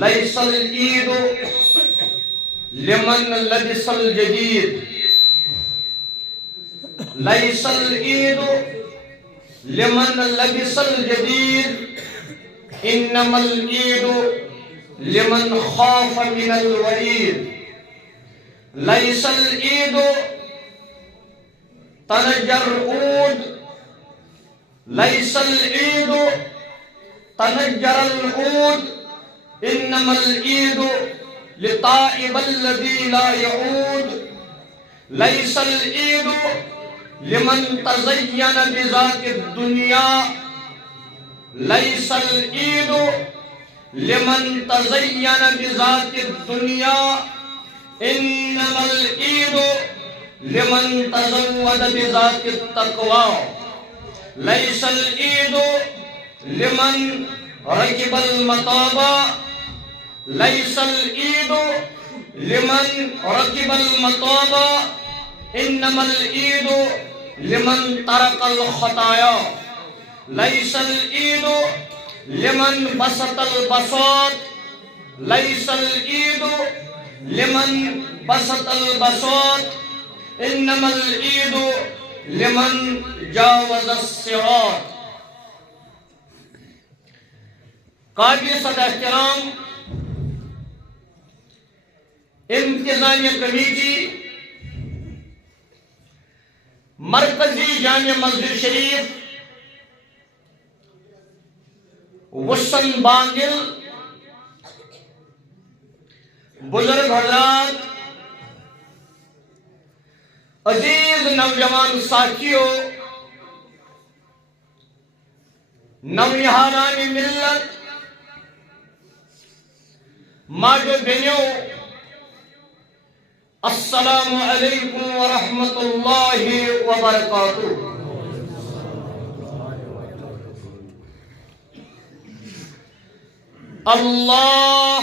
ليس العيد لمن لبس الجديد ليس العيد لمن لبس الجديد إنما العيد لمن خاف من الوعيد ليس العيد تنجر العود ليس العيد تنجر العود إنما العيد لطائب الذي لا يعود ليس العيد لمن تزين بذات الدنيا ليس العيد لمن تزين بذات الدنيا إنما العيد لمن تزود بذات التقوى ليس العيد لمن ركب المطابة ليس العيد لمن ركب المطابة إنما العيد لمن ترك الخطايا ليس العيد لمن بسط البساط ليس العيد لمن بسط البساط إنما العيد لمن جاوز الصراط. قابل صدر احترام انتظامیہ کمیٹی مرکزی جامع مسجد شریف وسن بانگل بزرگ حضرات عزیز نوجوان ساتھیوں نونہالان ملت ماجو بہنوں السلام علیکم ورحمۃ اللہ وبرکاتہ. اللہ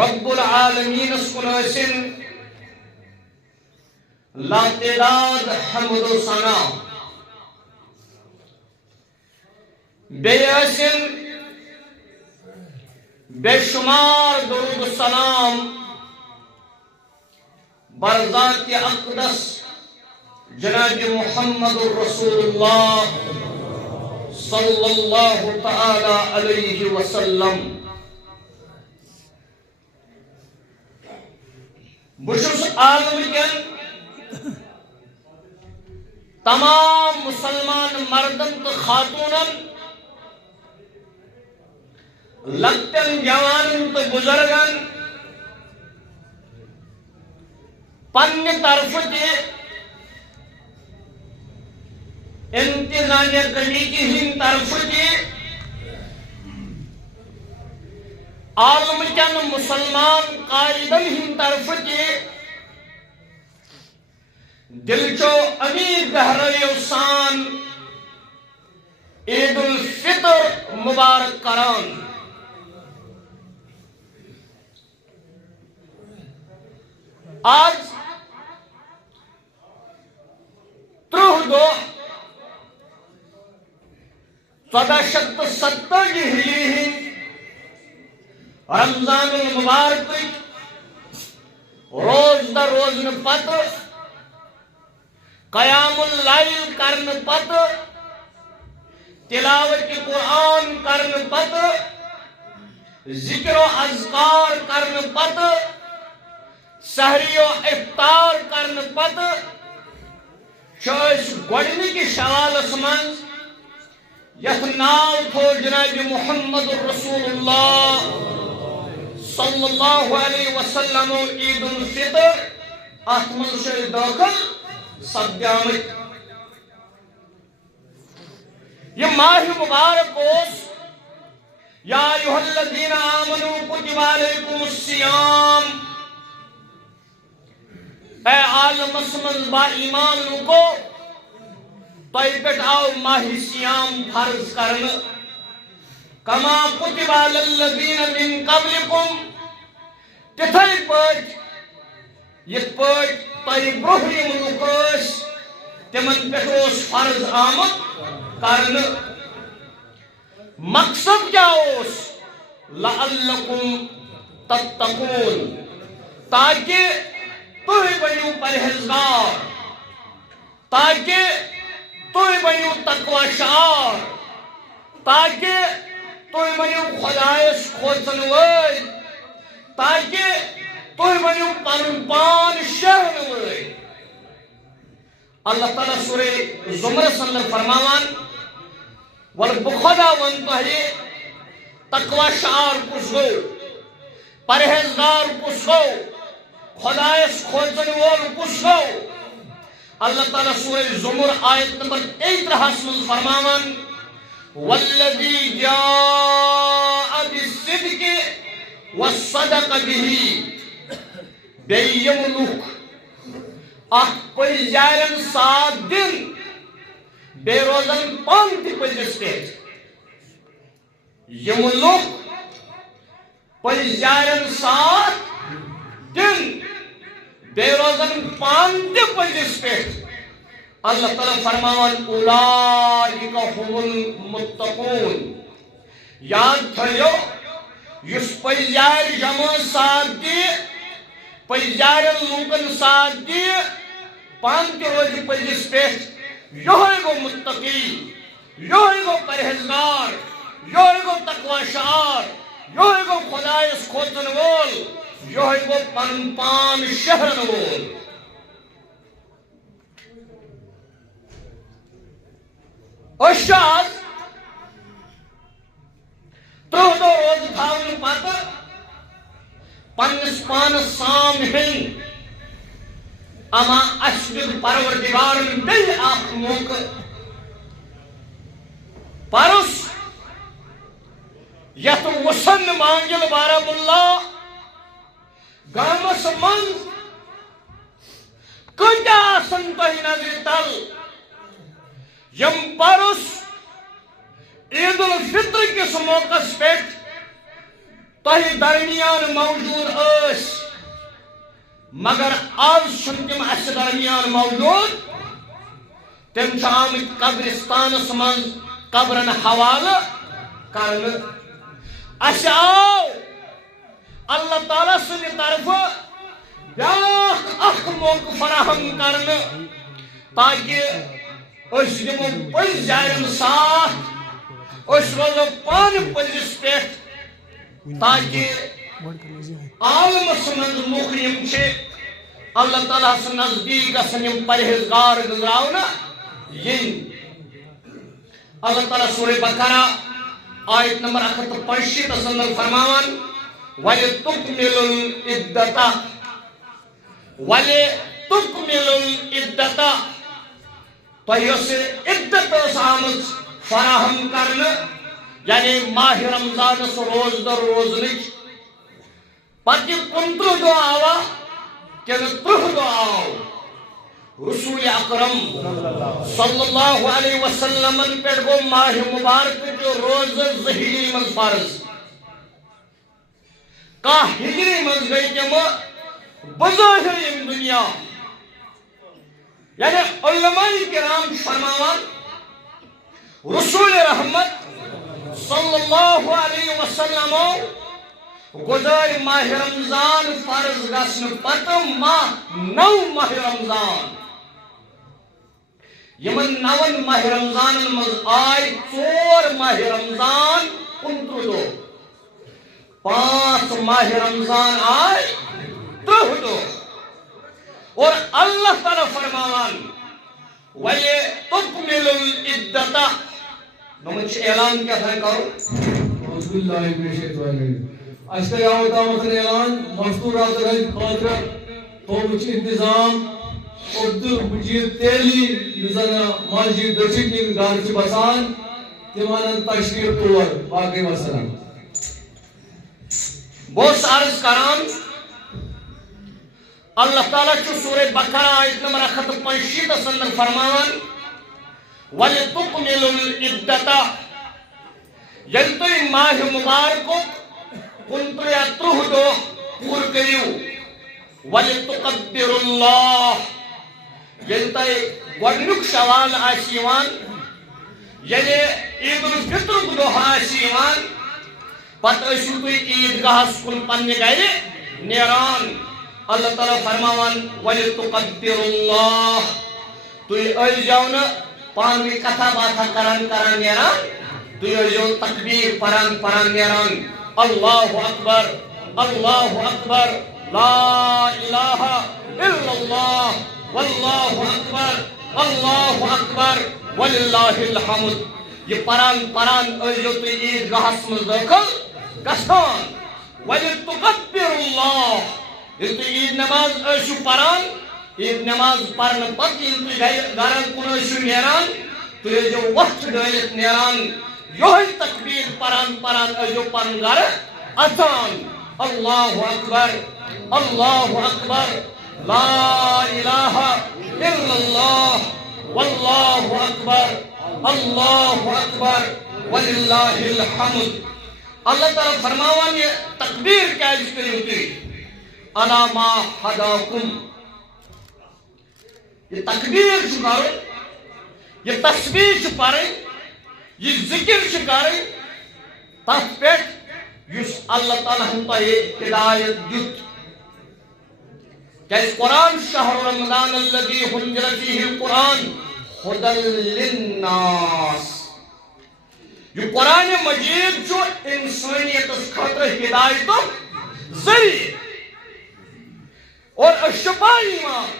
رب العالمین اسکن لا تعداد حمد و ثنا بیاسن بے شمار درود و سلام برذات اقدس جناب محمد رسول اللہ صلی اللہ تعالی علیہ وسلم. بشس عالم کن تمام مسلمان مردن تو خاتونن لگتن جوانن تو بزرگن پنہ طرف تہ انتظامیہ کمیٹی ہند طرف تہ عالم چن مسلمان قائدن ہند طرف تہ دلچو امید گہرائیو سان عید الفطر مبارک کران. آج 1470 ہجری رمضان المبارک روز در روزن پت قیام اللیل کرن پت تلاوت قرآن کرن پت ذکر و اذکار کرن پت سحری و افطار کرن پت چوش گوڑنی کی شوالس من یت ناو تھو جناب محمد رسول اللہ صلی اللہ علیہ وسلم عید الفطر اتمن سے داخل سپدیامت. یہ ماہ مبارک اوس یا ایھا الذین آمنوا کتب علیکم الصیام. اے عالم اسمن با ایمان لوکو تۄہہِ پٮ۪ٹھ آو ماہ سیام فرض کرنہٕ کما کتب علی الذین من قبلکم تِتھے پٲٹھۍ یِتھ پٲٹھۍ تۄہہِ برٛونٛہہ یِم لُکھ ٲسۍ تِمن پٮ۪ٹھ اوس فرض آمُت کرنہٕ. مقصد کیٛاہ اوس؟ لعلکم تتقون تاکہ تُہۍ بنیو پرہیزگار تاکہ تُہۍ بنیو تقوی شعار تاکہ تُہۍ بنیو خدایس کھوژن وٲلۍ تاکہ تُہۍ بنیو پنُن پان شہرن وٲلۍ اللہ تعالیٰ سورہ زمرس اندر فرماوان ول بہ خدا ون تۄہہِ تقوی شعار کُس گوٚو پرہیزگار کُس گوٚو خدایس کھوژن وول کُس گوٚو اللہ تعالیٰ سورہ زمر آیت نمبر 33 من فرماوان والذی جاء بالصدق وصدق به بیٚیہِ یِم لُکھ اکھ پٔزۍ یارٮ۪ن ساتھ دِن بیٚیہِ روزن پانہٕ تہِ پٔزِس پٮ۪ٹھ یِم لُکھ پٔزۍ یارٮ۪ن ساتھ دِن بیٚیہِ روزن پانہٕ تہِ پٔزِس پٮ۪ٹھ اللہ تعالیٰ فرماوان اولئک هم المتقون یاد تھٲیِو یُس پٔزۍ یارِ جمٲژ ساتھ دِیہِ پٔزۍ یارٮ۪ن لوٗکن ساتھ دِیہِ پانہٕ تہِ روزِ پٔزِس پٮ۪ٹھ یِہوٚے گوٚو متقی یِہوٚے گوٚو پرہیزگار یِہوٚے گوٚو تقوی شعار یِہوٚے گوٚو خدایس کھوژن وول یِہوٚے گوٚو پنُن پان شہرن وول أسۍ چھِ آز 30 دۄہ روزٕ تھاونہٕ پتہٕ پننِس پانس سام ہیٚنۍ اما اَسہِ دیُت پروردگارن بیٚیہِ اکھ موقعہٕ پرُس یتھ وُسن مانگل بارہمولہ گامس منٛز کۭتیاہ آسن تۄہہِ نظرِ تل یم پرُس عید الفطر کس موقعس پٮ۪ٹھ تۄہہِ درمیان موجود ٲسۍ مگر آز چھِنہٕ تِم اَسہِ درمیان موجود تِم چھِ آمٕتۍ قبرستانس منٛز قبرن حوالہٕ کرنہٕ اَسہِ آو اللہ تعالیٰ سٕنٛدِ طرفہٕ بیٛاکھ اکھ موقعہٕ فراہم کرنہٕ تاکہِ أسۍ دِمو پٔزۍ یارٮ۪ن ساتھ أسۍ روزو پانہٕ پٔزِس پٮ۪ٹھ تاکہِ عالمس منٛز لُکھ یِم چھِ اللہ تعالیٰ سٕنٛدِ نزدیٖک گژھن یِم پرہیزگار گُزراونہٕ یِنۍ اللہ تعالیٰ سورہ بقرہ آیت نمبر 165 اندر فرماوان وَلِتُکْمِلُ الْعِدَّةَ وَلِتُکْمِلُ الْعِدَّةَ تۄہہِ یۄس عِدت ٲس آمٕژ فراہم کرنہٕ یعنی ماہ رمضانس روزدر روزنٕچ پتہٕ یہِ 29 دۄہ آوا کِنہٕ 30 دۄہ آو رسول اکرم صلی اللہ علیہ وسلمن پٮ۪ٹھ گوٚو ماہ مبارکٕچ روزٕ 2 ہجری منٛز فرض 1 ہجری منٛز گٔے تِمہٕ بظٲہِر ییٚمہِ دُنیا یعنی علماء کرام چھِ فرماوان رسول رحمت صلی اللہ علیہ وسلمو گزٲرۍ ماہ رمضان فرض گژھنہٕ پتہٕ 9 ماہ رمضان یمن 9 ماہ رمضانن منٛز آے 4 ماہ رمضان 29 دۄہ 5 ماہ رمضان آئے 30 دۄہ اور اللہ تعالیٰ فرماوان وَلِتُکْمِلُ الْعِدَّةَ نوٚمُت چھُ اعلان کیٛاہ تھام کرُن اعوذ باللہ من الشیطان الرجیم اَسہِ کریاو تامتھ اعلان مستوٗراتن ہٕنٛدِ خٲطرٕ تھوٚومُت چھُ انتظام عبدُل مجیٖد تیلی یُس زن مسجد دٔچھِنۍ کِنۍ گرٕ چھِ بسان تِم انن تشریٖف تور باقٕے وسلام بہٕ اوسُس عرض کران اللہ تعالیٰ چھُ سورہ بقرہ آیت نمبر 165 اندر فرماوان وَلِتُکْمِلُ الْعِدَّةَ ییٚلہِ تُہۍ ماہ مُبارکُک 29 یا 30 دۄہ پوٗرٕ کٔرِو وَلِتُکَبِّرُ اللّٰہ ییٚلہِ تۄہہِ گۄڈنیُک شوال آسہِ یِوان ییٚلہِ عید الفطرُک دۄہ آسہِ یِوان پتہ ٲسِو تُہۍ عیٖدگاہس کُن پننہِ گرِ نیران اللہ تعالیٰ فرماوان وَلِتُقَدِّرُوا اللَّهَ تُہۍ ٲسۍزیو نہٕ پانہٕ ؤنۍ کتھا باتھا کران نیران تُہۍ ٲسۍزیو تکبیٖر پران نیران اللہ اکبر لا الہ الا اللہ واللہ اکبر وللہ الحمد یہ پران ٲسۍزیو تُہۍ عیٖدگاہس منٛز دٲخل گژھان وَلِتُقَدِّرُوا اللَّهَ ییٚلہِ تُہۍ عیٖد نٮ۪ماز ٲسِو پران عیٖد نٮ۪ماز پرنہٕ پتہٕ ییٚلہِ تُہۍ گرن کُن ٲسِو نیران تُہۍ ٲسۍزیو وۄٹھ ڈٲلِتھ نیران یِہوٚے تکبیٖر پران ٲسۍزیو پنُن گرٕ اژان اللہ اکبر لا الہ الا اللہ واللہ اکبر وللہ الحمد اللہ تعالیٰ فرماوان یہ تکبیر کیٛازِ کٔرِو تُہۍ علی ما ہداکم یہ تکبیر چھُ کرُن یہ تسبیح چھِ پرٕنۍ یہ ذکر چھِ کرٕنۍ تتھ پٮ۪ٹھ یُس اللہ تعالیٰ ہن تۄہہِ ہدایت دیُت کیٛازِ قرآن شہر رمضان الذی انزل فیہ القرآن ہدی للناس یہ قرآن مجید چھُ انسانیتس خٲطرٕ ہدایتُک ذریعہ اور أسۍ چھِ پایمان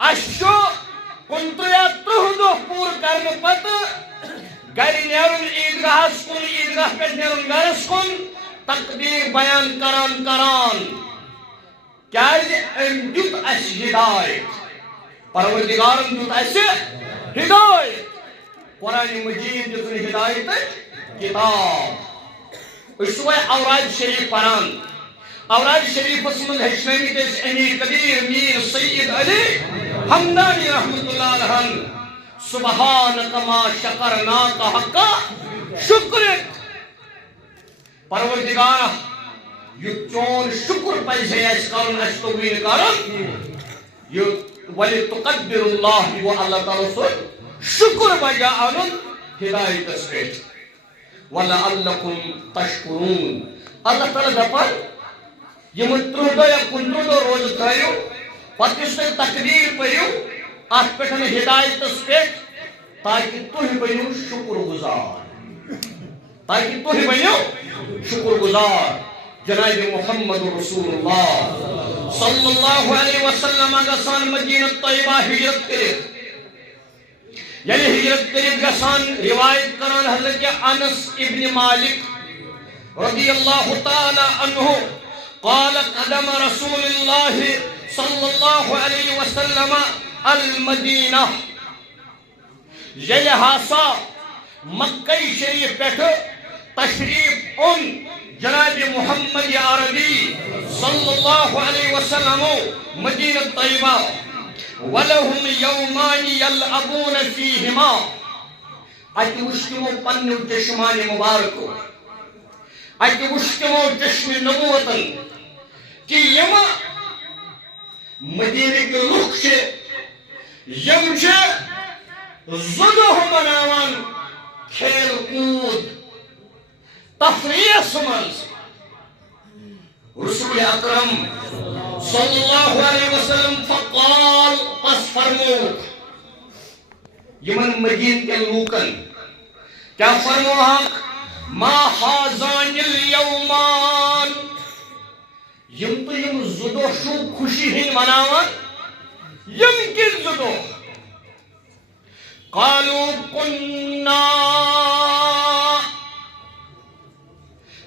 اَسہِ چھُ 29 یا 30 دۄہ پوٗرٕ کرنہٕ پتہٕ گرِ نیرُن عیٖدگاہس کُن عیٖدگاہ پٮ۪ٹھ نیرُن گرس کُن تقدیٖر بیان کران کیٛازِ أمۍ دیُت اَسہِ ہدایت پروردگارن دیُت اَسہِ ہدایت قرآن مجید دیُتن ہدایتٕچ کتاب أسۍ چھِ وۄنۍ اوراد شریف پران اوراد شریفس منٛز ہیٚچھنٲومٕتۍ أسۍ امیر کبیر میر سید علی حمدانی رحمتہ اللہ علیہن سبحانک ما شکرناک حق شکرک پروردگارہ یہ چون شکر پزِ اَسہِ کرُن اَسہِ توٚگُے نہٕ کرُن یہ وَلِتُقَدِّرُوا اللَّهَ یہ اللہ تعالیٰ سُنٛد شکر بجا انُن ہدایتس پٮ۪ٹھ وَلَعَلَّكُمْ تَشْكُرُونَ اللہ تعالیٰ دپان یِمن 30 دۄہ یا 29 دۄہ روزٕ تھٲیِو پتہٕ یُس تُہۍ تقریٖر پٔرِو اتھ پٮ۪ٹھ ہدایتس پٮ۪ٹھ تاکہِ تُہۍ بٔنِو شُکر گزار جناب محمد رسول اللہ صلی اللہ علیہ وسلم گژھان مدینہ طیبہ ہجرت کٔرِتھ ییٚلہِ ہجرت کٔرِتھ گژھان روایت کران حضرت انس ابن مالک رضی اللہ تعالی عنہ قال قدم رسول اللہ صلی اللہ علیہ وسلم المدینہ ییٚلہِ ہسا مکہ شریف پٮ۪ٹھ تشریف اون جناب محمد عربی صلی اللہ علیہ وسلم مدینہ طیبہ وَلَهُمْ يَوْمَانِ يَلْعَبُونَ فِيهِمَا اَتہِ وُچھ تِمو پنٛنیو چشمانہِ مُبارکو اَتہِ وُچھ تِمو چشمِ نبوتن کہ یِم مدیٖنٕکۍ لُکھ چھِ یِم چھِ 2 دۄہ مناوان کھیل کوٗد تفریٖحس منٛز رسول اکرم صلی اللہ علیہ وسلم فقال پس فرموک یمن مدین کے لوکن کیا فرموک ما حازان الیومان یم تو یم زدو شو خوشی ہی مناوان یم کس زدو قالوا کننا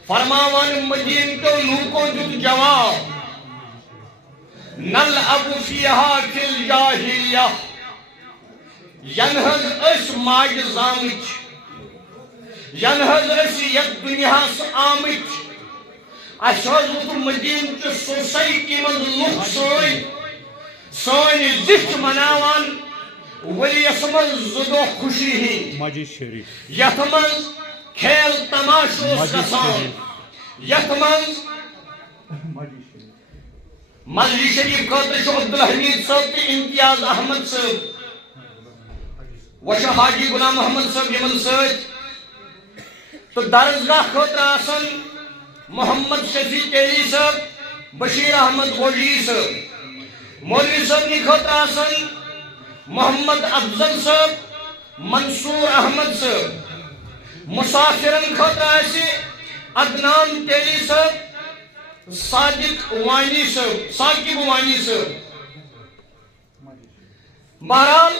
فرماوان مدین کے لوکوں جو جواب نلعب فیہا فی الجاہلیہ ینہز اس ماج زامچ ینہز اس یک دنیا سے آمچ اشہز وطر مدین کے سوسائٹی من لوگ سوئن زشت مناوان ولی اسمن زدو خوشی ہی مجلس شریف یتمن کھیل تماشو سسان یتمن مجلس شریف خاطر شو عبدالحمید صاحب تے امتیاز احمد صاحب وشو حاجی غلام محمد صاحب یمن سۭتۍ تو درسگاہ خاطر آسن محمد شفیع علی صاحب بشیر احمد غوجی صاحب مولوی صاحب کی خاطر آسن محمد افضل صاحب منصور احمد صاحب مسافرن خاطر آسی عدنان تیلی صاحب صادق وانی صاحب ثاقب وانی صاحب بہرحال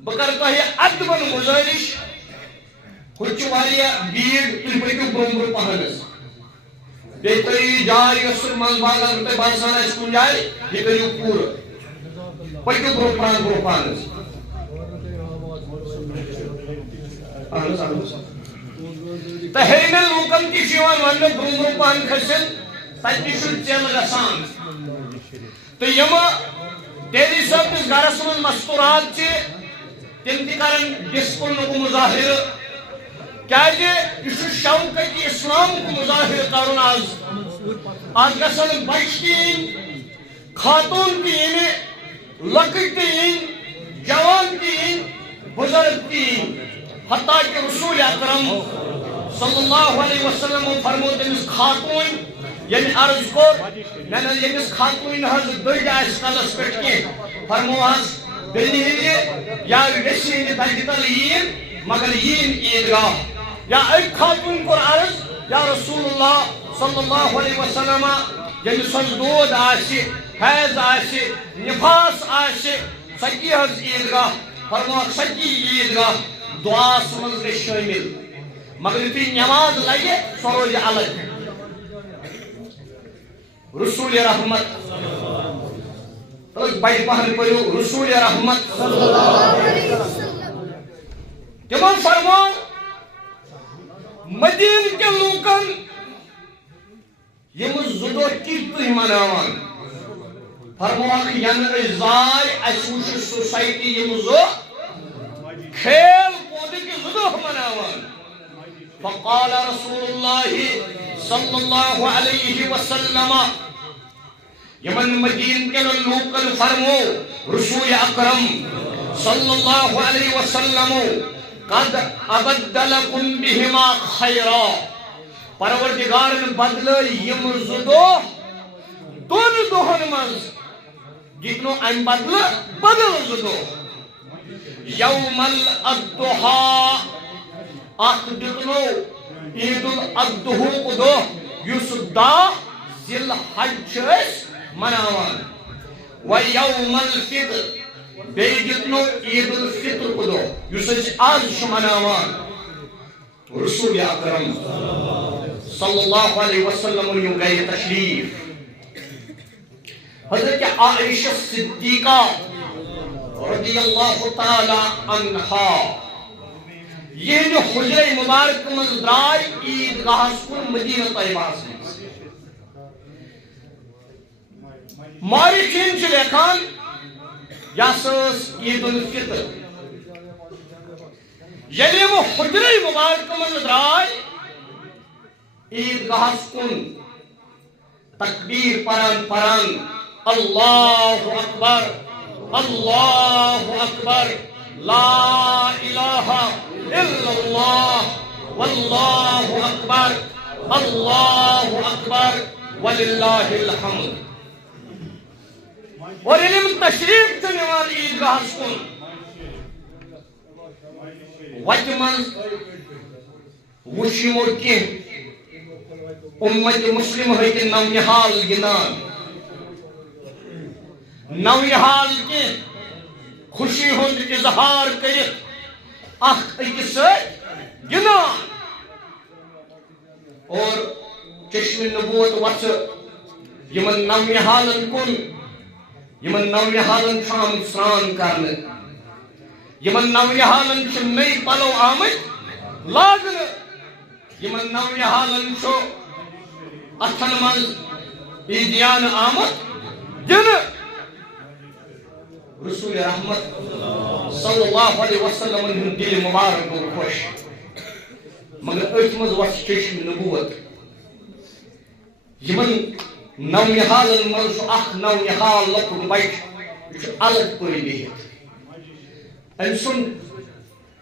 بکر تو یہ ادبن گزارش کچھ واریہ بیڑ تھی پکو برو پہنس بیتری جائے یسر من باغ اگر باسان اس کن جائے یہ کریو پور پکو برو پہنس تو ہیمل لوکن کی شیوان ون برو پہن کھسن تاکہ شد چل گسان تو یما تیری صاحب اس گھرس من مستورات چی تم تہ کرن ڈسپلن کو مظاہر کیا یہ شوقت اسلام کو مظاہر کرن آج گسن بچ تین خاتون تین لکٹ تین جوان تین بزرگ تین حتیٰ کہ رسول اکرم صلی اللہ علیہ وسلم فرمو تمس خاتون یعنی عرض کو میں نے یمس خاتون حض دج آس کلس پہ کی فرمو حض دلی ہندی یا ویسی ہندی تجتل یین مگر یین عیدگاہ یا ایک خاتون کو عرض یا رسول اللہ صلی اللہ علیہ وسلم یمس حض دود آسی حیض آسی نفاس آسی سکی حض عیدگاہ فرمو سکی عیدگاہ دعا سمجھ کے شامل مگر یتھی نماز لگے سو روز الگ رسول رحمت تو بڑی پہن پڑھو رسول رحمت تمن فرمو مدین کے لوکن یم زدو تیت مناوان فرمو ین زائے اس وچ سوسائٹی یم زو کھیل کود کی زدو مناوان فقال رسول الله صلی اللہ علیہ وسلم یمن مدین کے لوکل فرمو رسول اکرم صلی اللہ علیہ وسلم قد ابدلکم بہما خیرا پروردگار نے بدل یم زدو دون دہن مز جتنو ام بدل زدو یوم الاضحی اخ دتنو عید الاضحی کو دو یس دا ذل حج مناوان و یوم الفطر بی دتنو عید الفطر کو دو یس آج مناوان رسول اکرم صلی اللہ علیہ وسلم یوں گئے تشریف حضرت عائشہ صدیقہ رضی اللہ تعالی عنہا یہ جو حجر مبارک من درائے عیدگاہ کن مدینہ طیبہ سے مورخین چھ لیکھان یاسس عید الفطر یعنی وہ حجر مبارک من درائے عیدگاہ کن تکبیر پران اللہ اکبر اللہ اکبر لا الہ الا اللہ واللہ اکبر اللہ اکبر وللہ الحمد اور علم تشریف چنوان عیدگاہ کن وجہ من وشی مرکی امت مسلم ہوئی نو نحال گنان نو نحال کی خوشی ہند اظہار کرت اخ اکس گنان اور چشم نبوت وچ یمن نو نحالن کن یمن نو نحالن شام سران کرنے یمن نو نحالن چھ نئی پلو آمد لاگن یمن نو نحالن چھو اتھن من عیدیان آمد دن رسول رحمت صلی اللہ علیہ وسلم ہن دل مبارک اور خوش مگر ات مز وس چشم نبوت یمن نو نحالن من چھو اخ نو نحال لکھن بچ الگ پہ بہت ام سن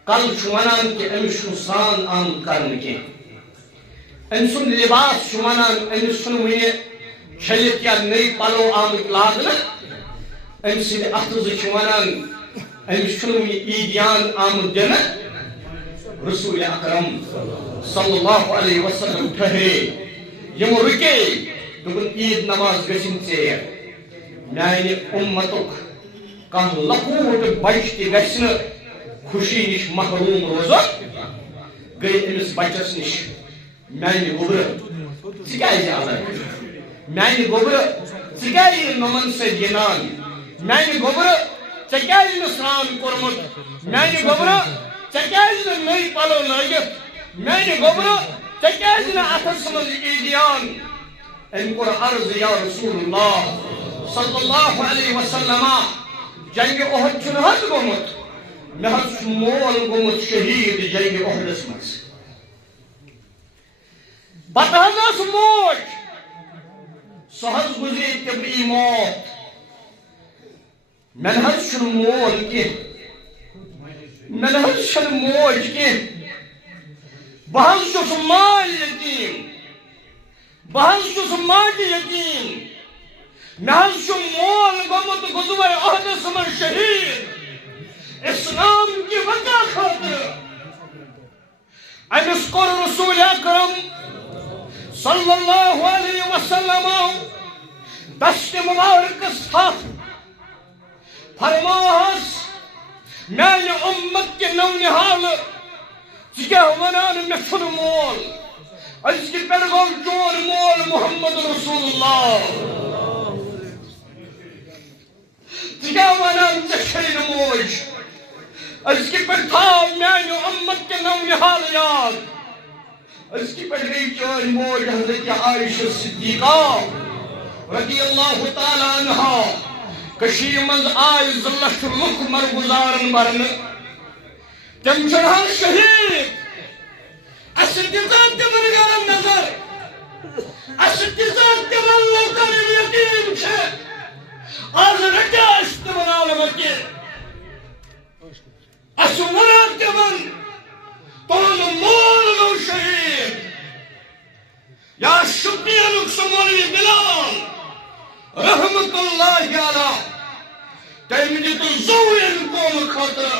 کل ونان کہ امس سران آمد کرنے کی ام سن لباس ونان امس ون چھلت یا نئی پلو آمد لاگنا ام سند اتھ ونان امس عیدیان آمد دن رسول اکرم صلی اللہ علیہ وسلم ٹھہرے یم رکے دپن عید نماز گژھن ژیر میانہ امتک کان لکوٹ بچہ تہ گژھِ نہٕ خوشی نش محروم روزن گئی امس بچس نش میانہ گوبر ژٕ کیازِ الگ میانہ گوبر ژٕ کیازِ نمن سۭتۍ گِنٛدان میانہ گوبر ژےٚ کیازِ نہٕ سران کوٚرمُت میانہ گوبر ژےٚ کیازِ نہٕ نٔے پلو لٲگِتھ میانہ گوبر ژےٚ کیازِ نہٕ اتھس منٛز عیدیان أمۍ کوٚر عرض یا رسول اللہ صلی اللہ علیہ وسلم جنگ احد چھُنہٕ حظ گوٚمُت مےٚ حظ چھُ مول گوٚمُت شہید جنگ احدس منٛز پتہٕ حظ ٲس موج سۄ حظ گُزرے طبی موت مےٚ نہ حظ چھُنہٕ مول کینٛہہ مےٚ نہ حظ چھَنہٕ موج کینٛہہ بہٕ حظ چھُس مال یتیٖم بہٕ حظ چھُس ماجہِ یتیٖم مےٚ حظ چھُ مول گوٚمُت گُزوے عہدس منٛز شہید اسلام کی وقع خاطر امس کوٚر رسول اکرم صلی اللہ علیہ وسلم دست مبارکس تھپھ فرماہس میانہ امت کے نونہال ژٕ کیٛاہ ونان مےٚ چھُنہٕ مول أزکہِ پٮ۪ٹھ گوٚو چون مول محمد رسول اللہ ژٕ کیٛاہ ونان ژےٚ چھےٚ نہٕ موج أزکہِ پٮ۪ٹھ تھاو میانہ امت کے نونہال یاد أزکہِ پٮ۪ٹھ گٔے چٲنۍ موج حضرت عائشہ صدیقہ رضی اللہ تعالیٰ عنہا کشیر منٛز آے 2 لچھ لُکھ مرگزارن برنہٕ تِم چھِ حظ شہید اسہِ دِژا تِمن گرن نظر اسہِ دِژا تِمن لوٗکن یِم یتیٖم چھِ آز رٹیا اسہِ تِمن عالمکہِ اسہِ ووٚنا تِمن تُہُنٛد مول گوٚو شہید یا شُپینُک سُہ مولوی بلال رحمت اللہ علیہ تٔمۍ دِتُ زوٗرٮ۪ن قومہٕ خٲطرٕ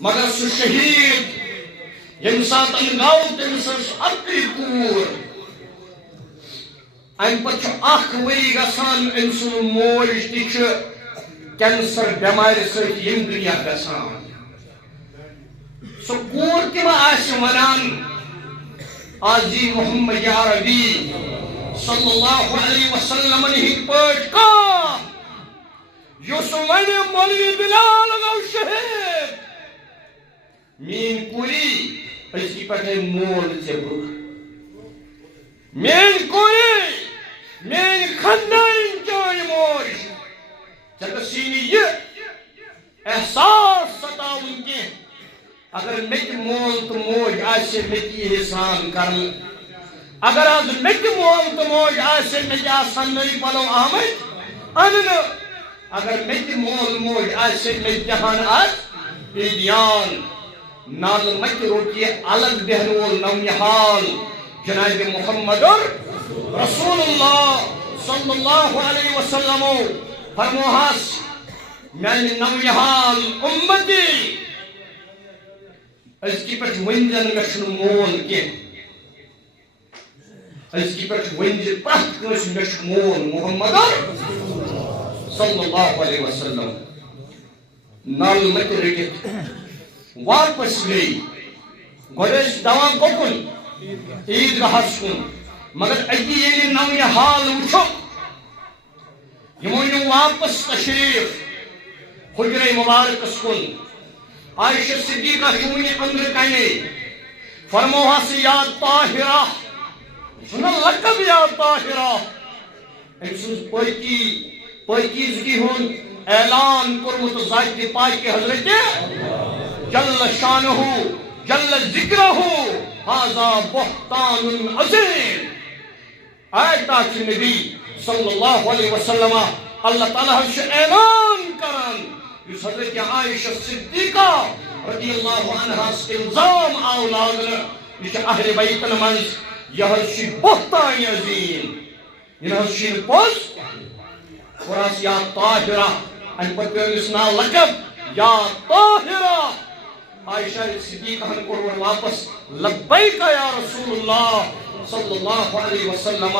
مگر سُہ شہید ییٚمہِ ساتہٕ گوٚو تٔمِس ٲس اَکٕے کوٗر اَمہِ پتہٕ چھُ 1 ؤری گژھان أمۍ سُنٛد موج تہِ چھِ کینسر بٮ۪مارِ سۭتۍ ییٚمہِ دُنیا گژھان سۄ کوٗر تہِ ما آسہِ ونان آز یی محمد عربی صلی اللہ علیہ وسلم ہٕنٛدۍ پٲٹھۍ کانٛہہ یُس وَنہِ مولوی بلال گوٚو شہید میٛٲنۍ کوٗری أزکہِ پٮ۪ٹھَے مول ژےٚ بہٕ میٛٲنۍ کوٗری میٛٲنۍ خاندٲنۍ چٲنۍ موج ژےٚ گژھی نہٕ یہِ احساس سَتاوُن کینٛہہ اگر مےٚ تہِ مول تہٕ موج آسہِ مےٚ تہِ یی احسان کرنہٕ اگر آز مےٚ تہِ مول تہٕ موج آسہِ مےٚ تہِ آسن نٔے پلو آمٕتۍ اننہٕ اگر مےٚ تہِ مول موج آسہِ مےٚ تہِ ہن آز عیدیان نالہٕ متہِ روٚٹ یہِ الگ بیٚہن وول نونہال جناب محمد رسول اللہ صلی اللہ علیہ وسلم فرموہس میانہِ نونہال امتی أزکہِ پٮ۪ٹھ ؤنۍزِ نہٕ مےٚ چھُنہٕ مول کینٛہہ أزکہِ پٮ۪ٹھ ؤنۍزِ پرٛٮ۪تھ کٲنٛسہِ مےٚ چھُ مول محمد صلی اللہ علیہ وسلم نالہٕ متہِ رٔٹِتھ واپس گٔے گۄڈٕ ٲسۍ دوان کوٚکُن عیٖدگاہس کُن مگر أتی ییٚلہِ نونہال وٕچھُکھ یِمو نیوٗ واپس تشریٖف حُجرے مُبارکس کُن عائشہ صدیقہ چھُ وٕنہِ أنٛدرٕ کنے فرموہس یا طاہرہ چھُنہ لقب یا طاہرہ أمۍ سٕنٛز پٲکیٖزگی ہُنٛد اعلان کوٚرمُت ذاتِ پاکہِ حضرت جل شانہ جل ذکرہ ھذا بہتان عظیم آیتا چھِ نبی صلی اللہ علیہ وسلم اللہ تعالیٰ چھُ اعلان کران یُس حضرت عائشہ صدیقہ رضی اللہ عنہ الزام آو لاگن یہ اہل بیتن منز یہ بہتان عظیم یہ پوز اور یا طاہرہ ان پر پیس ناو لقب یا طاہرہ عائشہ صدیقہ ہن کور واپس لبیک یا رسول اللہ صلی اللہ علیہ وسلم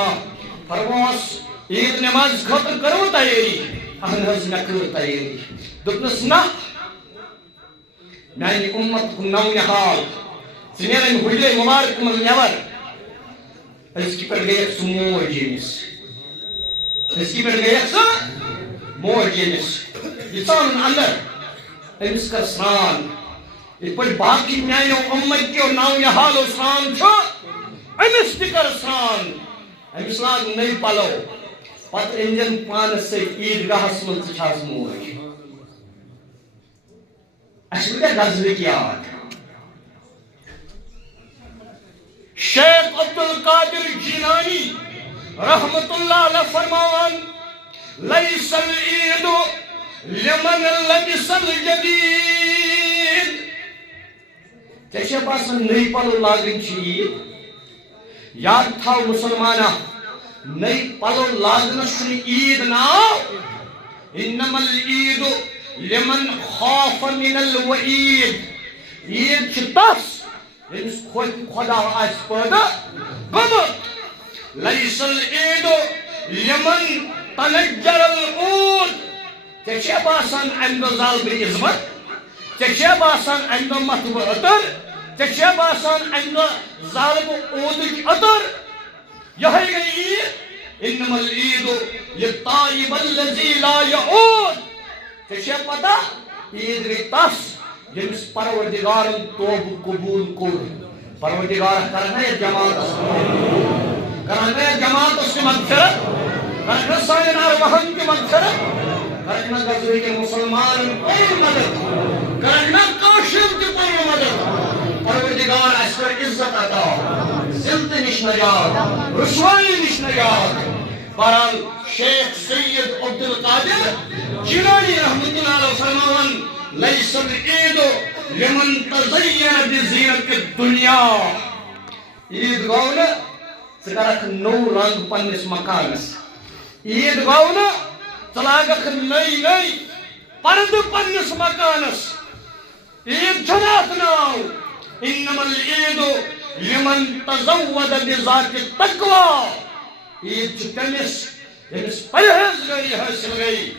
فرموس عید نماز خاطر کرو تیاری اہن حض نہ کر تیاری دپنس نہ میانی امت کو نو نحال سنیرن حجر مبارک من نیور اس کی پر گئی سو موجینس اس کی پر گئی سو موجینس یہ سان اندر امس کر سران اس پر باقی میانی امت کے نو نحال و سران چھو امس تکر سران امس لاگ نئی پلو پت انجن پانس سے عیدگاہ من چھاس موج اشوکہ غزوی کی آوات شیخ عبدالقادر جیلانی رحمت اللہ علیہ فرماوان لیس العید لمن لبس الجدید چیشے پاسن نئی پلو لاگن چی عید یاد تھاو مسلمانہ نئی پلو لاگن شن عید ناو انما العید لمن خاف من الوعید عید چھتاس امس خدا آس پیدا گمت لیس العید لمن تنجر العود چشے باسان اندو ظالب عظمت چشے باسان اندو مطب عطر چشے باسان اندو ظالب عود عطر یہی گئی عید انما العید للطائب الذی لا یعود چشے پتا عید گئی تس یمس پروردگارن توب قبول کور پروردگار کرنا ہے جماعت کرنا ہے جماعت اس کی مغفرت کرنا سائن ارواحن کی مغفرت کرنا غزوی کے مسلمان پر مدد کرنا کاشر کی پر مدد پروردگار اس پر عزت عطا زلت نش نجات رسوائی نش نجات برحال شیخ سید عبدالقادر جیلانی رحمت اللہ علیہ فرماون لیس العید لمن تزین بزینت الدنیا عید گونا ژٕ نو رنگ پنس مکانس عید گونا ژٕ نئی نئی پرد پنس مکانس عید چھنات ناو انما العید لمن تزود بذات التقوی عید چھ تمس یمس پرہیزگاری حاصل گئی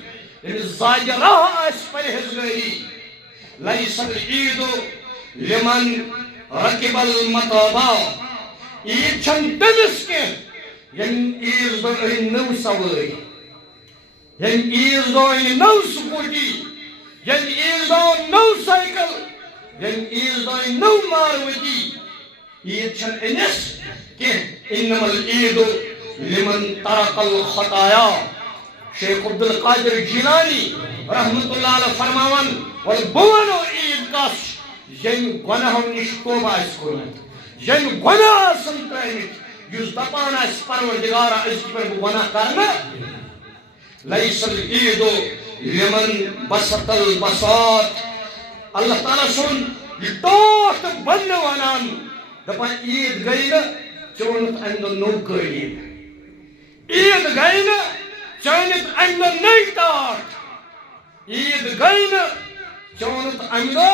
یمس زاج راہ آس پرہیزگاری لیس العید لمن رکب المطابا عید چھن تمس کے یم عیز دو نو سواری یم عیز دو نو سکوٹی یم عیز دو نو سائیکل یم عیز دو نو ماروتی عید چھن انس کہ انما العید لمن ترک الخطایا شیخ عبدالقادر جیلانی رحمت اللہ علیہ فرماون والبونو عید کس یم گناہو نش توبہ آس کورمت یم گناہ آسن ترمت یس دپان آس پروردگارا اس پر گناہ کرنا لیس العید لمن بسط البساط اللہ تعالیٰ سن یہ ٹوٹ بن ونان دپان عید گئی نا چونت اندو نو قریب عید گئی نا چونت اندو نئی ٹاٹ عید گئی نا چونت اندو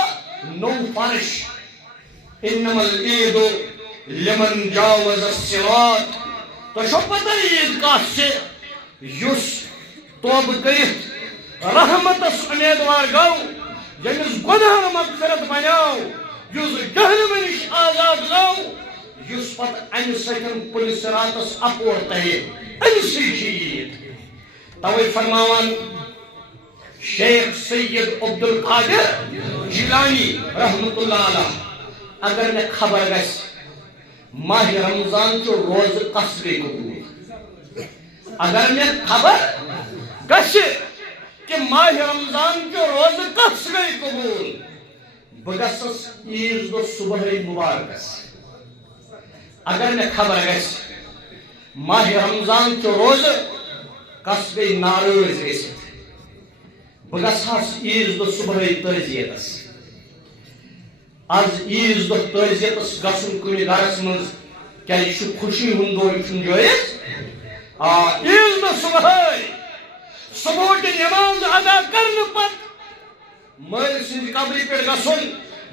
نو فرش انما العید لمن جاوز الصراط تو شو پتہ عید کس سے یس توب کرت رحمتس امیدوار گو یمس گناہ مغفرت بناو یس جہنم نش آزاد گو یس پتہ امہ سکن پل صراطس اپور تہے امہ سی عید توے فرماوان شیخ سید عبدالقادر جیلانی رحمت اللہ علیہ اگر میں خبر گس ماہ رمضان چو روز کس گئی قبول اگر میں خبر گس کہ ماہ رمضان چو روز کس گئی قبول بگسس عیز دو صبح مبارکس اگر میں خبر گس ماہ رمضان چو روز کس گئی ناروز گسٹ بگسس عیز دو صبح ترزیتس آز عیز دہ تعزیتس گھن کن گرس من کیا خوشی ہند دہ جائز عیز دہ صبح نماز ادا کرنے پت مل سند قبر پہ گھن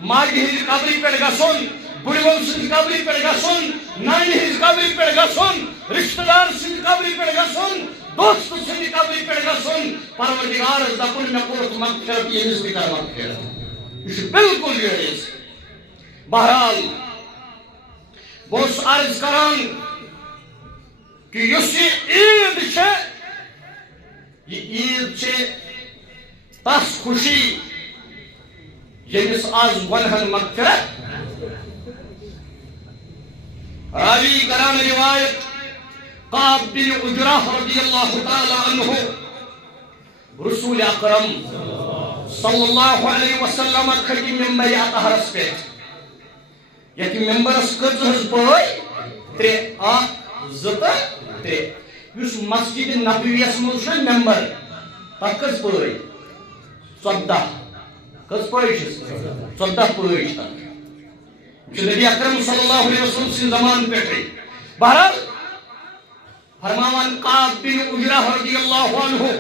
ماجہ ہز قبر پہ گھن بڑول سند قبر پہ گھن نانہ ہز قبر پہ گھن رشتہ دار سند قبر پہ گھن دوست سند قبر پہ گھن پروردگارس دپن مے کورت مغفرت یمس تہ کر مغفرت یہ بالکل جائز بہرحال بہت عرض کران کہ اس عید یہ عید تس خوشی یمس آز ونہن مغفرت راوی کران روایت قعب بن عجرہ رضی اللہ تعالی عنہ رسول اکرم صلی اللہ علیہ وسلم کھٹی ممبر اطہرس پہ یت ممبرس کٔژ پٲے ترٛےٚ زٕ ترٛےٚ یُس مسجد نبویس منٛز چھُ ممبر تتھ کٔژ پٲے 14 کٔژ پٲے چھِس 14 پٲے چھِ تتھ نبی اکرم صلی اللہ علیہ وسلم سن زمان پہ بہرحال فرماوان قعب بن عجرہ رضی اللہ عنہ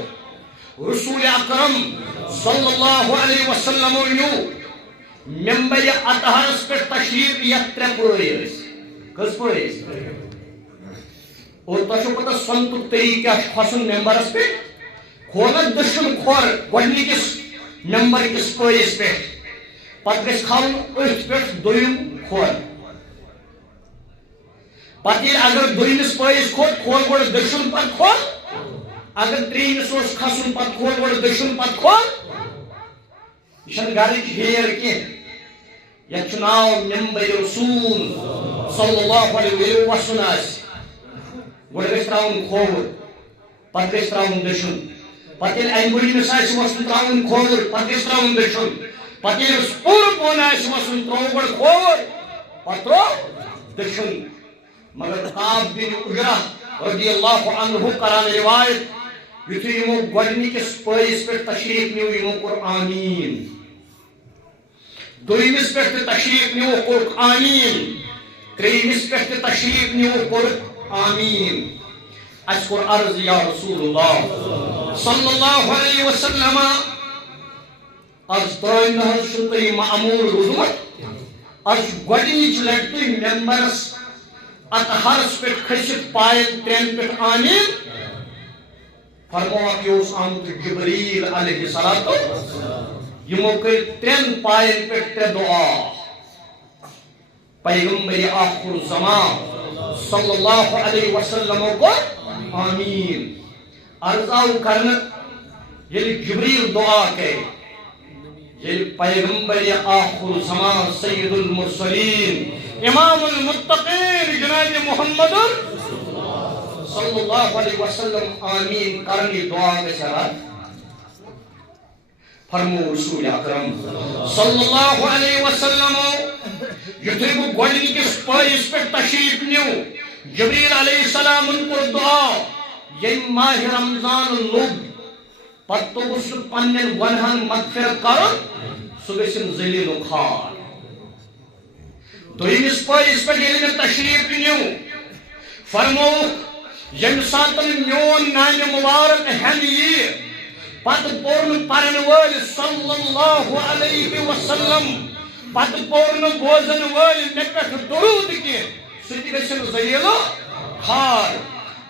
رسول اکرم صلی اللہ علیہ وسلم ممبر اطہرس پہ تشریف یت 3 پٲے کٔژ پٲے اور تۄہہِ چھو پتہ سۄنتُک طریقہٕ کیٛاہ چھُ کھسُن ممبرس پہ کھولکھ دٔچھُن کھۄر گۄڈنِکِس ممبر کِس پٲیِس پہ پتہٕ گژھِ کھالُن أتھۍ پٮ۪ٹھ دوٚیِم کھۄر پتہٕ ییٚلہِ اگر دوٚیمِس پٲیِس کھوٚت کھول گۄڈٕ دٔچھُن پتہٕ کھۄر اگر ترٛیٚیمِس اوس کھسُن پتہٕ کھول گۄڈٕ دٔچھُن پتہٕ کھۄر یہ چھنہٕ گرٕچ ہیر کینٛہہ یتھ چھُ ناو ممبر رسول صلی اللہ علیہ وسلم وسُن آسہِ گۄڈٕ گژھِ تراوُن کھووُر پتہٕ گژھِ تراوُن دٔچھُن پتہٕ ییٚلہِ امہِ بٔرمِس آسہِ وسُن تراوُن کھووُر پتہٕ گژھِ تراوُن دٔچھُن پتہٕ ییٚلہِ پوٗرٕ بۄن آسہِ وسُن ترٛوو گۄڈٕ کھووُر پتہٕ ترٛوو دٔچھُن مگر قعب بن عجرہ رضی اللہ عنہ کران روایت یُتھُے یِمو گۄڈنِکِس پٲیِس پٮ۪ٹھ تشریٖف نیوٗ یِمو کوٚر آمیٖن دوٚیمِس پٮ۪ٹھ تہِ تشریٖف نیوٗ کوٚرُکھ آمیٖن ترٛیٚیمِس پٮ۪ٹھ تہِ تشریٖف نیوٗ کوٚرُکھ آمیٖن اَسہِ کوٚر عرض یا رسول اللہ صلی اللہ علیہ وسلم آز ترٛٲیِو نہٕ حظ چھُو تُہۍ معموٗل روٗدمُت آز چھُ گۄڈنِچ لٹہِ تُہۍ ممبرس اطہرس پہ کھسِتھ پایَن 3 پہ آمیٖن فرمووکھ یہِ اوس آمُت جبریٖل علیہ السلام یِمو کٔرۍ 3 پایَن پہ 3 دعا پیغمبر آخر زمان صلی اللہ علیہ وسلم کوٚر آمیٖن عرض آو کرنہٕ ییٚلہِ جبریٖل دعا کرِ ییٚلہِ پیغمبر آخر زمان سید المرسلین امام المتقین جناب محمد صلی اللہ علیہ وسلم آمین کرنی دعا گژھِ رد فرمو رسول اکرم صلی اللہ علیہ وسلم یُتھُے بہٕ گۄڈنِکِس پٲیِس پٮ۪ٹھ تشریٖف نیوٗ جبریٖل علیہ السلامن کوٚر دعا ییٚمہِ ماہِ رمضان لوٚگ پتہٕ توٚگُس سُہ پننٮ۪ن گۄنہن مغفرت کرُن سُہ گژھِنۍ ذلیٖل و خوار دوٚیمِس پٲیِس پٮ۪ٹھ ییٚلہِ مےٚ تشریٖف نیوٗ فرمووُکھ ییٚمہِ ساتہٕ میون نانہِ مُبارک ہٮ۪نہٕ یِیہِ پتہٕ پوٚر نہٕ پرن وٲلۍ صلی اللہ علیہ وسلم پتہٕ پوٚر نہٕ بوزن وٲلۍ مےٚ پٮ۪ٹھ درود کینٛہہ سُہ تہِ گژھِنۍ ذلیٖل و خوار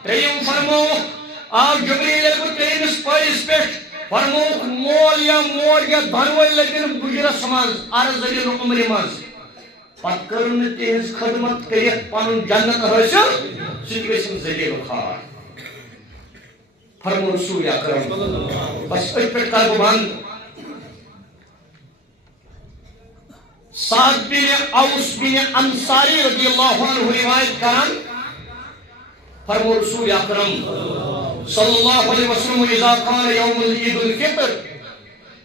ترٛیٚیِم فرمووُکھ آو جبریٖل ییٚلہِ بہٕ ترٛیٚیمِس پٲیِس پٮ۪ٹھ فرمووُکھ مول یا دۄنوَے لٔگِن بُجرس منٛز عرض ذلیٖل عمرِ منٛز پتہٕ کٔر نہٕ تِہنٛز خدمت کٔرِتھ پنُن جنت حٲصِل سُہ تہِ گژھِنۍ ذلیٖل و خوار فرمو رسول اکرم بس أتھۍ پٮ۪ٹھ کرٕ بہٕ بنٛد سعد بن اوس بن انصاری رضی اللہ عنہ روایت کران فرمو رسول اکرم صلی اللہ علیہ وسلم اذا کان یوم العید الفطر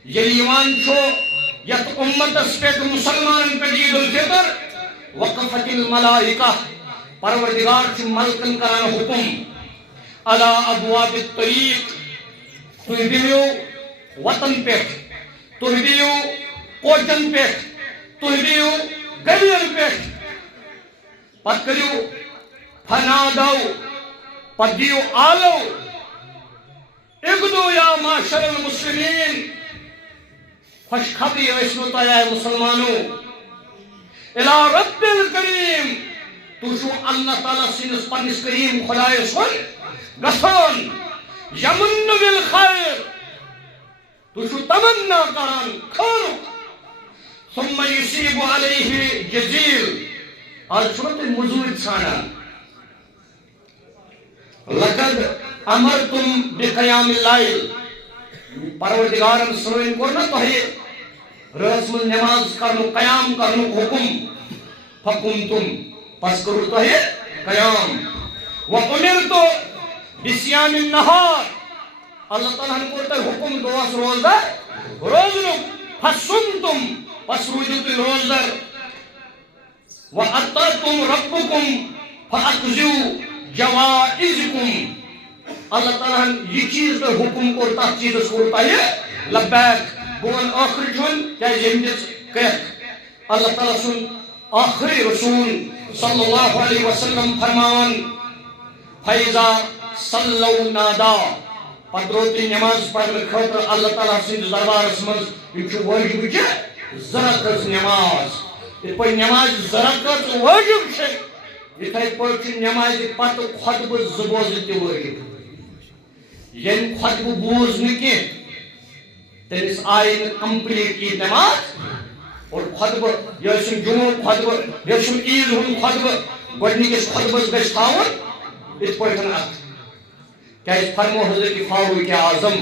ییٚلہِ یِوان چھُ یتھ اُمتس پٮ۪ٹھ مسلمانن پٮ۪ٹھ عید الفطر وقفت الملائکہ پروردگار چھُ ملکن کران حکم علی ابواب الطریق تُہۍ بِہِو وتن پٮ۪ٹھ تُہۍ بِہِو کوچن پٮ۪ٹھ تُہۍ دِیِو گٔلین پٮ۪ٹھ پتہٕ کٔرِو فنادو پتہٕ دِیِو آلو اِقدو یا معاشر المسلمین خوشخبری ٲسِنو تۄہہِ اے مسلمانو اِلی رب الکریم تُہۍ چھُو اللہ تعالیٰ سٕنٛدِس پننِس کریم خۄدایس کُن گژھان یمن بالخیر تُہۍ چھُو تمنا کران خٲرُک ثم یصیب علیہ جزیل آز چھُوا تُہۍ موٚزوٗرۍ ژھانڈان لقد امرتم بقیام اللیل پروردگارن سٲنۍ کوٚر نا تۄہہِ رٲژ منٛز نٮ۪ماز کرنُک قیام کرنُک حُکم فقمتم پس کوٚروٕ تۄہہِ قیام وأمرتُ بصیام النہار اللہ تعالیٰ ہن کوٚر تۄہہِ حُکم دۄہس روزدر روزنُک فصمتم پس روٗزِو تُہۍ روزدر وأطعتم ربکم فأخذوا جوائزکم اللہ تعالیٰ ہن یہ چیز تۄہہِ حُکم کوٚر تتھ چیٖزس کوٚر تۄہہِ لبیک بہٕ ونہٕ ٲخری چھُن کیٛازِ ییٚمہِ دِژ کریکھ اللہ تعالیٰ سُنٛد آخری رسول صلی اللہ علیہ وسلم فرمان فیضا صلوا نادا پتہٕ روٗد تُہۍ نٮ۪ماز پرنہٕ خٲطرٕ اللہ تعالیٰ سٕنٛدِس دربارس منٛز یِم چھُ وٲجبٕچہِ زٕ رکعت نٮ۪ماز یِتھ پٲٹھۍ نٮ۪مازِ زٕ رکعت وٲجب چھِ یِتھے پٲٹھۍ چھِ نٮ۪مازِ پتہٕ خۄطبہٕ زٕ بوزٕنۍ تہِ وٲجب ییٚمۍ خۄطبہٕ بوٗز نہٕ کینٛہہ تٔمِس آیہِ نہٕ کمپلیٖٹ یہِ نٮ۪ماز اور خۄطبہٕ یہِ ٲسِن جُمعُک خۄطبہٕ یہِ ٲسِن عیٖد ہُنٛد خۄطبہٕ گۄڈنِکِس خۄطبس گژھِ تھاوُن یِتھ پٲٹھۍ اکھ کیٛازِ فرمو حضرت فاروق اعظم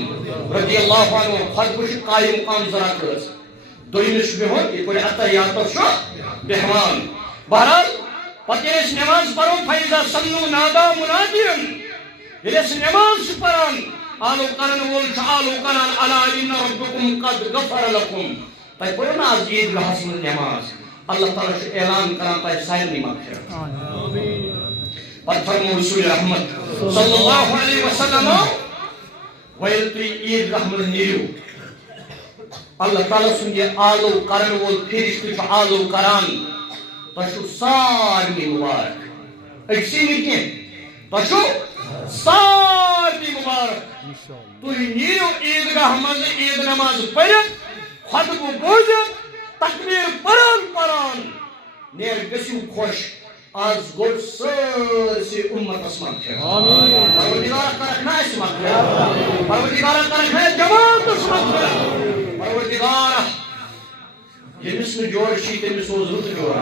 رضی اللہ عنہ خۄطبہٕ چھُ قایِم مقام زٕ رکعت دوٚیمِس چھُ بِہُن یِتھ پٲٹھۍ اتحیاتس چھُ بیٚہوان بہرحال پتہٕ ییٚلہِ أسۍ نٮ۪ماز پرو فیضا صلوا نادا منادین ییٚلہِ أسۍ نٮ۪ماز چھِ پران آلو کرن وول چھُ آلو کران الا ان ربکم قد غفر لکم تۄہہِ پٔرِو نا آز عیٖدگاہس منٛز نٮ۪ماز اللہ تعالیٰ چھُ اعلان کران تۄہہِ سارنٕے مغفرت پتہٕ فرمو رسول رحمت صلی اللہ علیہ وسلم ویل تُہۍ عیٖدگاہ منٛز نیٖرِو اللہ تعالیٰ سُنٛد یہِ آلو کرن وول فرشتہٕ چھُ آلو کران تۄہہِ چھُو سارنٕے مُبارک أکسٕے نہٕ کینٛہہ تۄہہِ چھُو سارنٕے مُبارک تُہۍ نیٖرِو عیٖدگاہ منٛز عیٖد نٮ۪ماز پٔرِتھ خۄطبہٕ بوٗزِتھ تکبیٖر پران پران نیر گٔژھِو خۄش آز گوٚو سٲرسٕے اُمتس مغفرت پروردگارا کرکھ نا اَسہِ مغفرت پروردگارا کرکھ نا اَسہِ جماعتس مغفرت پروردگارا ییٚمِس نہٕ جورٕ چھِ تٔمِس سوز رُت جورا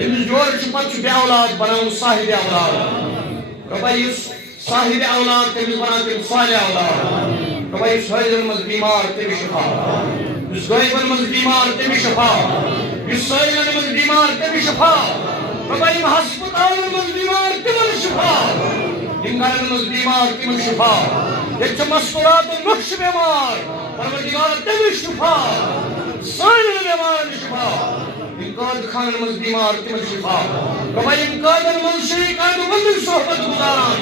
ییٚمِس جورٕ چھُ پتہٕ چھُ بے اولاد بناوُن صاحبِ اولاد رۄبا یُس صاحبِ اولاد تٔمِس بناو تِم صالح اولاد رۄبا یُس حٲضرن منٛز بیمار تٔمِس شفا یُس غٲیبن منٛز بیمار تٔمِس شفا یُس سٲلِمن منٛز بیمار تٔمِس شفا رۄبا یِم ہسپتالن منٛز بیمار تِمن شفا یِم گرن منٛز بیمار تِمن شفا ییٚتہِ چھِ مستورات نقش بیمار پروردگار تٔمِس شفا سٲنٮ۪ن بیمارن شفا یِم قٲد خانن منٛز بیمار تِمن شفا رۄبا یِم قٲدن منٛز شریٖکان ونٛدٕچ صحبت گُزاران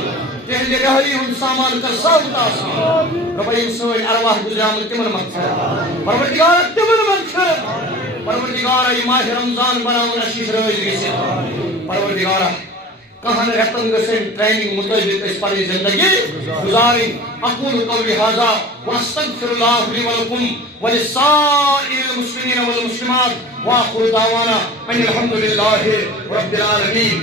تِہنٛدِ رہٲیی ہُنٛد سامان کر ثابت آسان رۄبا یِم سٲنۍ ارواح گُزریمٕتۍ تِمن مغفرت پروردگار تِمن مغفرت پروردگارا یہِ ماہِ رمضان بناوُن اَسہِ نِش رٲضۍ گٔژھِتھ پروردگارا کہن رٮ۪تن گٔژھن ٹریننگ مطٲبق أسۍ پنٕنۍ زندگی گُزارٕنۍ اقول قولی هذا واستغفر الله لي ولكم ولسائر المسلمين والمسلمات واخر دعوانا ان الحمد لله رب العالمين